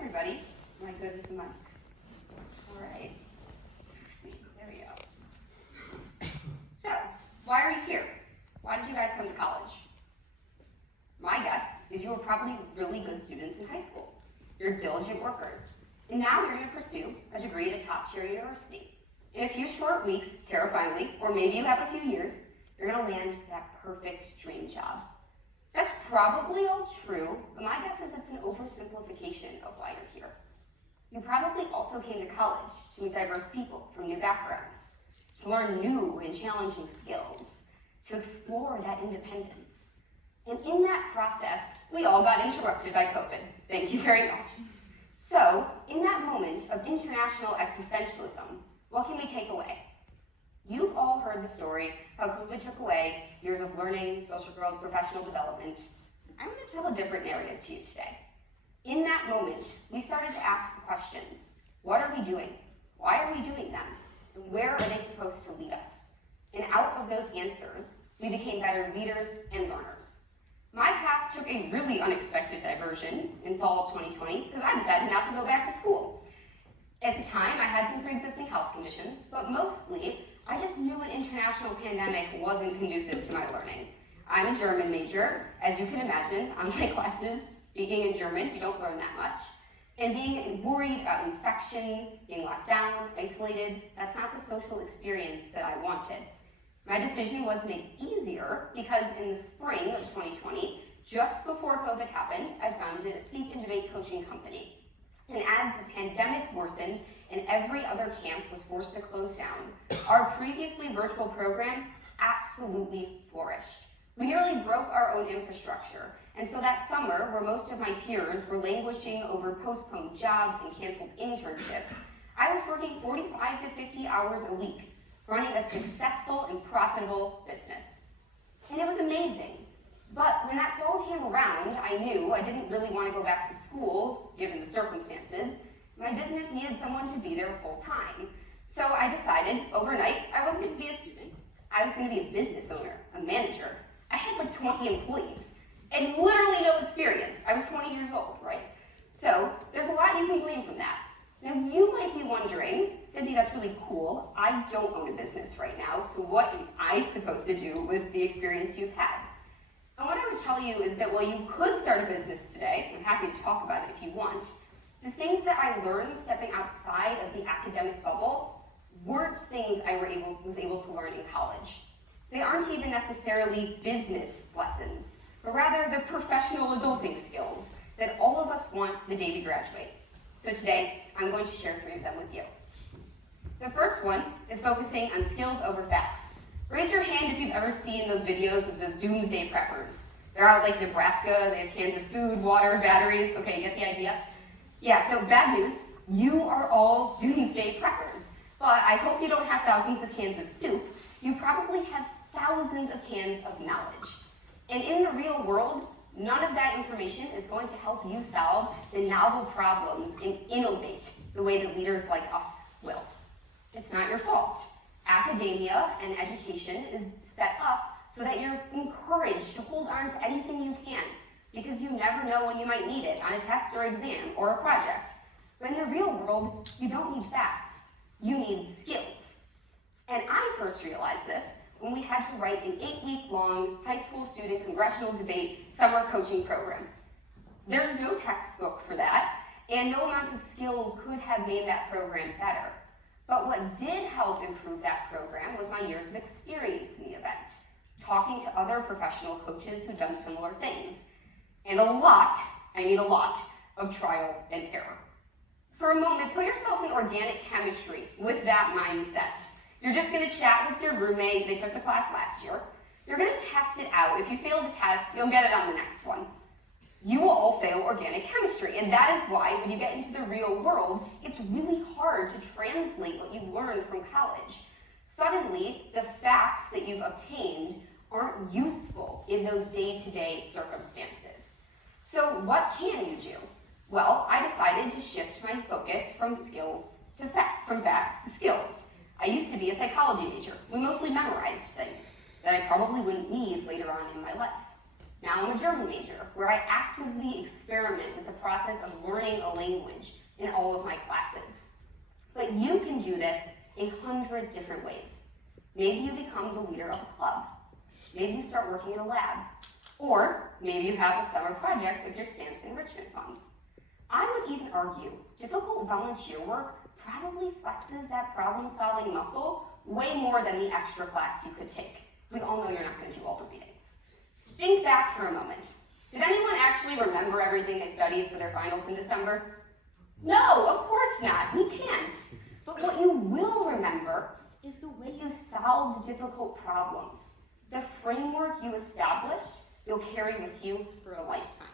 everybody. Am I good with the mic? All right. Let's see. There we go. So, why are you here? Why did you guys come to college? My guess is you were probably really good students in high school. You're diligent workers. And now you're going to pursue a degree at a top-tier university. In a few short weeks, terrifyingly, or maybe you have a few years, you're going to land that perfect dream job. That's probably all true, but my guess is it's an oversimplification of why you're here. You probably also came to college to meet diverse people from new backgrounds, to learn new and challenging skills, to explore that independence. And in that process, we all got interrupted by COVID. Thank you very much. So, in that moment of international existentialism, what can we take away? You've all heard the story how COVID took away years of learning, social growth, professional development. I'm going to tell a different narrative to you today. In that moment, we started to ask the questions. What are we doing? Why are we doing them? And where are they supposed to lead us? And out of those answers, we became better leaders and learners. My path took a really unexpected diversion in fall of 2020 because I decided not to go back to school. At the time, I had some pre-existing health conditions, but mostly, I just knew an international pandemic wasn't conducive to my learning. I'm a German major. As you can imagine, on my classes, speaking in German, you don't learn that much. And being worried about infection, being locked down, isolated, that's not the social experience that I wanted. My decision was made easier because in the spring of 2020, just before COVID happened, I founded a speech and debate coaching company. And as the pandemic worsened and every other camp was forced to close down, our previously virtual program absolutely flourished. We nearly broke our own infrastructure. And so that summer, where most of my peers were languishing over postponed jobs and canceled internships, I was working 45 to 50 hours a week, running a successful and profitable business. And it was amazing. But when that fall came around, I knew I didn't really want to go back to school, given the circumstances. My business needed someone to be there full time. So I decided overnight I wasn't going to be a student. I was going to be a business owner, a manager. I had like 20 employees and literally no experience. I was 20 years old, right? So there's a lot you can glean from that. Now you might be wondering, Cindy, that's really cool. I don't own a business right now, so what am I supposed to do with the experience you've had? And what I would tell you is that while you could start a business today, I'm happy to talk about it if you want, the things that I learned stepping outside of the academic bubble weren't things I was able to learn in college. They aren't even necessarily business lessons, but rather the professional adulting skills that all of us want the day we graduate. So today, I'm going to share 3 of them with you. The first one is focusing on skills over facts. Raise your hand if you've ever seen those videos of the doomsday preppers. They're out like Nebraska, they have cans of food, water, batteries. Okay, you get the idea? Yeah, so bad news, you are all doomsday preppers. But I hope you don't have thousands of cans of soup. You probably have thousands of cans of knowledge. And in the real world, none of that information is going to help you solve the novel problems and innovate the way that leaders like us will. It's not your fault. Academia and education is set up so that you're encouraged to hold on to anything you can, because you never know when you might need it on a test or exam or a project. But in the real world, you don't need facts, you need skills. And I first realized this when we had to write an 8-week-long high school student congressional debate summer coaching program. There's no textbook for that, and no amount of skills could have made that program better. But what did help improve that program was my years of experience in the event, talking to other professional coaches who'd done similar things, and a lot of trial and error. For a moment, put yourself in organic chemistry with that mindset. You're just going to chat with your roommate. They took the class last year. You're going to test it out. If you fail the test, you'll get it on the next one. You will all fail organic chemistry, and that is why when you get into the real world, it's really hard to translate what you've learned from college. Suddenly, the facts that you've obtained aren't useful in those day-to-day circumstances. So what can you do? Well, I decided to shift my focus from facts to skills. I used to be a psychology major. We mostly memorized things that I probably wouldn't need later on in my life. Now I'm a German major, where I actively experiment with the process of learning a language in all of my classes. But you can do this 100 different ways. Maybe you become the leader of a club. Maybe you start working in a lab. Or maybe you have a summer project with your stamps enrichment funds. I would even argue difficult volunteer work probably flexes that problem-solving muscle way more than the extra class you could take. We all know you're not going to do all the readings. Think back for a moment. Did anyone actually remember everything they studied for their finals in December? No, of course not. We can't. But what you will remember is the way you solved difficult problems. The framework you established, you'll carry with you for a lifetime.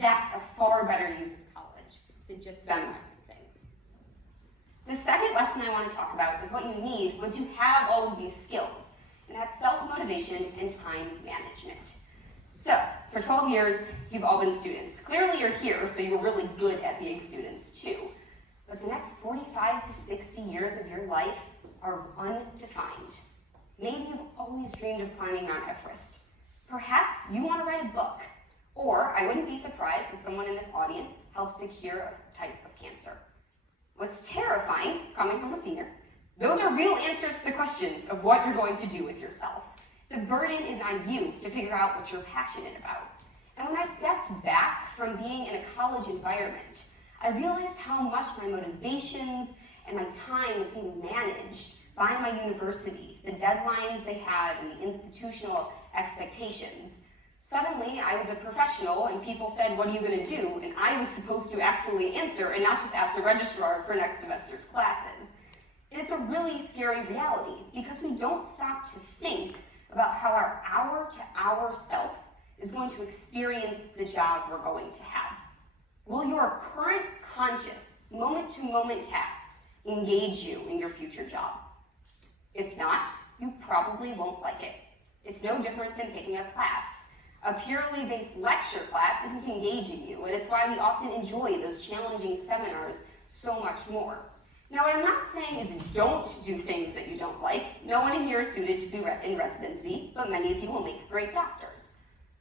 That's a far better use of college than just memorizing things. The second lesson I want to talk about is what you need once you have all of these skills, and that's self-motivation and time management. So, for 12 years, you've all been students. Clearly you're here, so you're really good at being students too. But the next 45 to 60 years of your life are undefined. Maybe you've always dreamed of climbing Mount Everest. Perhaps you want to write a book. Or, I wouldn't be surprised if someone in this audience helps to cure a type of cancer. What's terrifying, coming from a senior, those are real answers to the questions of what you're going to do with yourself. The burden is on you to figure out what you're passionate about. And when I stepped back from being in a college environment, I realized how much my motivations and my time was being managed by my university, the deadlines they had and the institutional expectations. Suddenly, I was a professional and people said, what are you going to do? And I was supposed to actually answer and not just ask the registrar for next semester's classes. And it's a really scary reality because we don't stop to think about how our hour-to-hour self is going to experience the job we're going to have. Will your current conscious, moment-to-moment tasks engage you in your future job? If not, you probably won't like it. It's no different than picking a class. A purely based lecture class isn't engaging you, and it's why we often enjoy those challenging seminars so much more. Now, what I'm not saying is don't do things that you don't like. No one in here is suited to be in residency, but many of you will make great doctors.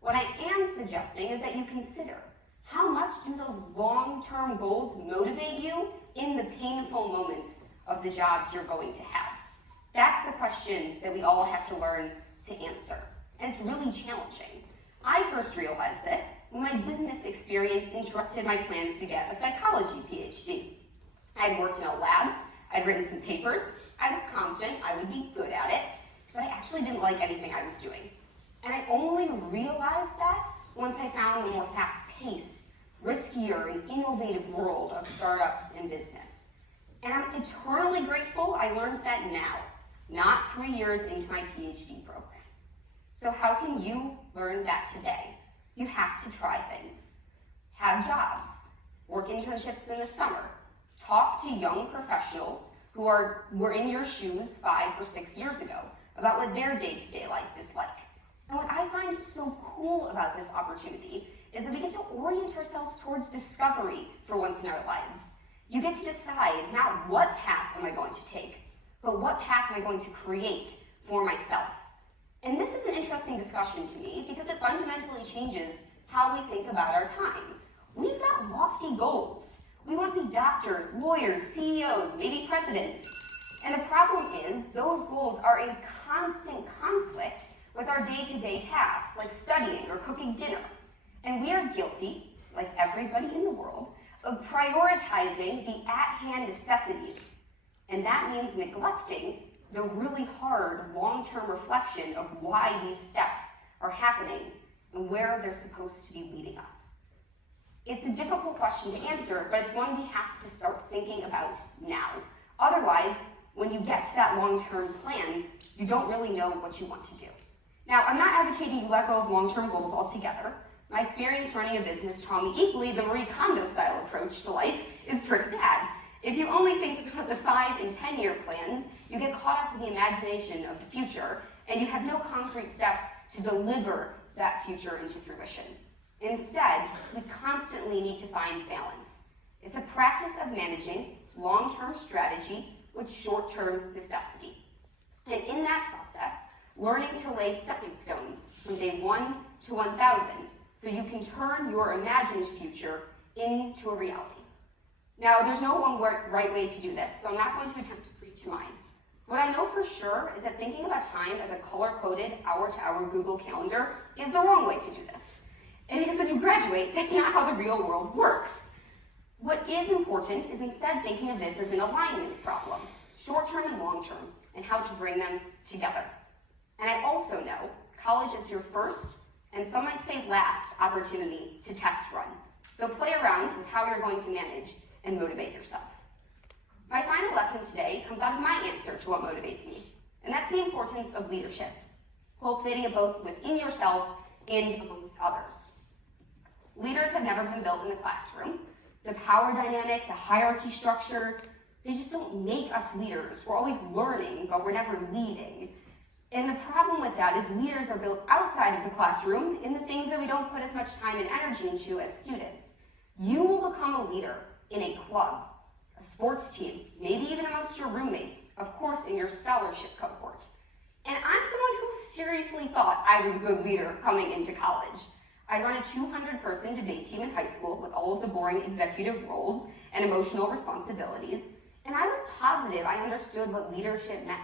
What I am suggesting is that you consider how much do those long-term goals motivate you in the painful moments of the jobs you're going to have. That's the question that we all have to learn to answer, and it's really challenging. I first realized this when my business experience interrupted my plans to get a psychology PhD. I'd worked in a lab, I'd written some papers, I was confident I would be good at it, but I actually didn't like anything I was doing. And I only realized that once I found the more fast-paced, riskier, and innovative world of startups and business. And I'm eternally grateful I learned that now, not 3 years into my PhD program. So how can you learn that today? You have to try things. Have jobs, work internships in the summer, talk to young professionals who were in your shoes 5 or 6 years ago about what their day-to-day life is like. And what I find so cool about this opportunity is that we get to orient ourselves towards discovery for once in our lives. You get to decide not what path am I going to take, but what path am I going to create for myself. And this is an interesting discussion to me because it fundamentally changes how we think about our time. We've got lofty goals. We want to be doctors, lawyers, CEOs, maybe presidents. And the problem is those goals are in constant conflict with our day-to-day tasks, like studying or cooking dinner. And we are guilty, like everybody in the world, of prioritizing the at-hand necessities. And that means neglecting the really hard long-term reflection of why these steps are happening and where they're supposed to be leading us. It's a difficult question to answer, but it's one we have to start thinking about now. Otherwise, when you get to that long-term plan, you don't really know what you want to do. Now, I'm not advocating you let go of long-term goals altogether. My experience running a business taught me equally the Marie Kondo-style approach to life is pretty bad. If you only think about the 5 and 10-year plans, you get caught up in the imagination of the future, and you have no concrete steps to deliver that future into fruition. Instead, we constantly need to find balance. It's a practice of managing long-term strategy with short-term necessity. And in that process, learning to lay stepping stones from day 1 to 1,000 so you can turn your imagined future into a reality. Now, there's no one right way to do this, so I'm not going to attempt to preach mine. What I know for sure is that thinking about time as a color-coded, hour-to-hour Google Calendar is the wrong way to do this. And because when you graduate, that's not how the real world works. What is important is instead thinking of this as an alignment problem, short-term and long-term, and how to bring them together. And I also know college is your first, and some might say last, opportunity to test run. So play around with how you're going to manage and motivate yourself. My final lesson today comes out of my answer to what motivates me, and that's the importance of leadership, cultivating it both within yourself and amongst others. Leaders have never been built in the classroom. The power dynamic, the hierarchy structure, they just don't make us leaders. We're always learning, but we're never leading. And the problem with that is leaders are built outside of the classroom in the things that we don't put as much time and energy into as students. You will become a leader in a club, a sports team, maybe even amongst your roommates, of course in your scholarship cohort. And I'm someone who seriously thought I was a good leader coming into college. I run a 200-person debate team in high school with all of the boring executive roles and emotional responsibilities, and I was positive I understood what leadership meant.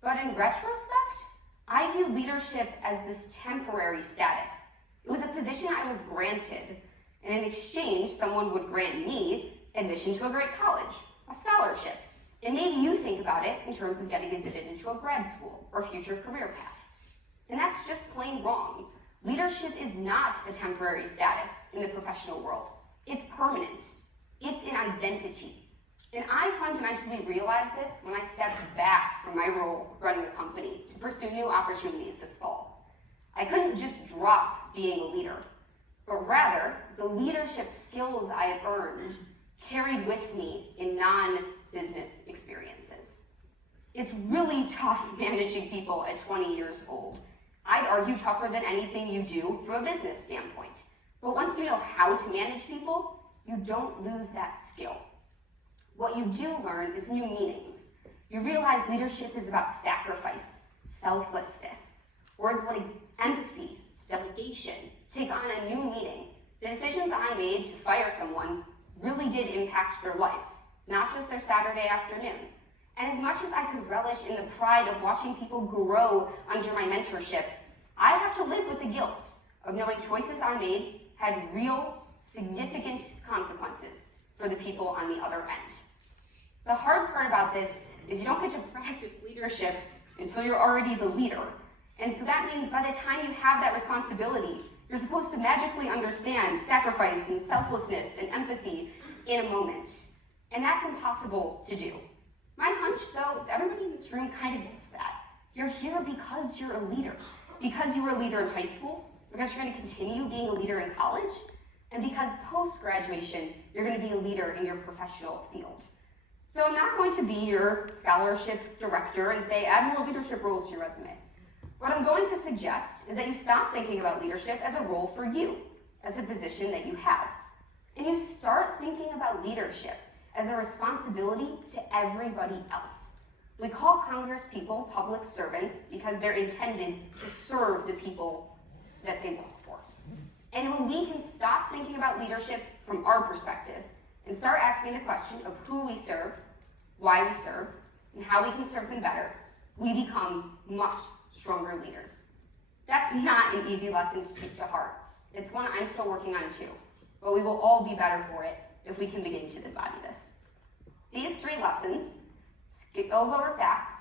But in retrospect, I view leadership as this temporary status. It was a position I was granted, and in exchange, someone would grant me admission to a great college, a scholarship. And maybe you think about it in terms of getting admitted into a grad school or future career path. And that's just plain wrong. Leadership is not a temporary status in the professional world. It's permanent. It's an identity. And I fundamentally realized this when I stepped back from my role running a company to pursue new opportunities this fall. I couldn't just drop being a leader, but rather the leadership skills I had earned carried with me in non-business experiences. It's really tough managing people at 20 years old. I'd argue tougher than anything you do from a business standpoint. But once you know how to manage people, you don't lose that skill. What you do learn is new meanings. You realize leadership is about sacrifice, selflessness. Words like empathy, delegation, take on a new meaning. The decisions I made to fire someone really did impact their lives, not just their Saturday afternoon. And as much as I could relish in the pride of watching people grow under my mentorship, I have to live with the guilt of knowing choices I made had real, significant consequences for the people on the other end. The hard part about this is you don't get to practice leadership until you're already the leader. And so that means by the time you have that responsibility, you're supposed to magically understand sacrifice and selflessness and empathy in a moment. And that's impossible to do. My hunch, though, is everybody in this room kind of gets that. You're here because you're a leader. Because you were a leader in high school, because you're going to continue being a leader in college, and because post-graduation, you're going to be a leader in your professional field. So I'm not going to be your scholarship director and say, add more leadership roles to your resume. What I'm going to suggest is that you stop thinking about leadership as a role for you, as a position that you have. And you start thinking about leadership as a responsibility to everybody else. We call Congress people public servants because they're intended to serve the people that they work for. And when we can stop thinking about leadership from our perspective and start asking the question of who we serve, why we serve, and how we can serve them better, we become much stronger leaders. That's not an easy lesson to take to heart. It's one I'm still working on too, but we will all be better for it if we can begin to embody this. These 3 lessons, skills over facts,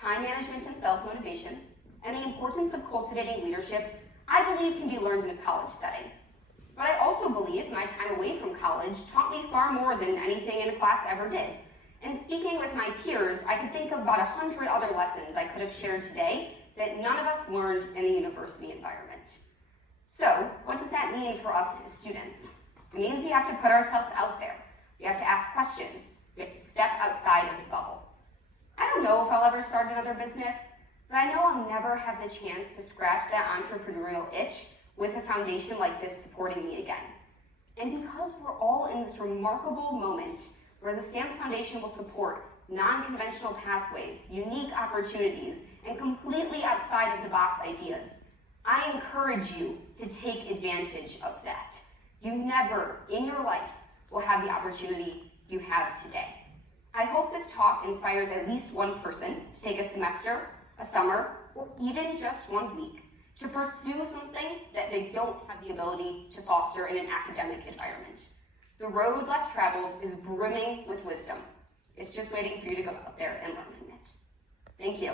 time management and self-motivation, and the importance of cultivating leadership, I believe can be learned in a college setting. But I also believe my time away from college taught me far more than anything in a class ever did. And speaking with my peers, I could think of about 100 other lessons I could have shared today that none of us learned in a university environment. So, what does that mean for us as students? It means we have to put ourselves out there. We have to ask questions. We have to step outside of the bubble. I don't know if I'll ever start another business, but I know I'll never have the chance to scratch that entrepreneurial itch with a foundation like this supporting me again. And because we're all in this remarkable moment where the STAMPS Foundation will support non-conventional pathways, unique opportunities, and completely outside of the box ideas, I encourage you to take advantage of that. You never in your life will have the opportunity you have today. I hope this talk inspires at least one person to take a semester, a summer, or even just 1 week to pursue something that they don't have the ability to foster in an academic environment. The road less traveled is brimming with wisdom. It's just waiting for you to go out there and learn from it. Thank you.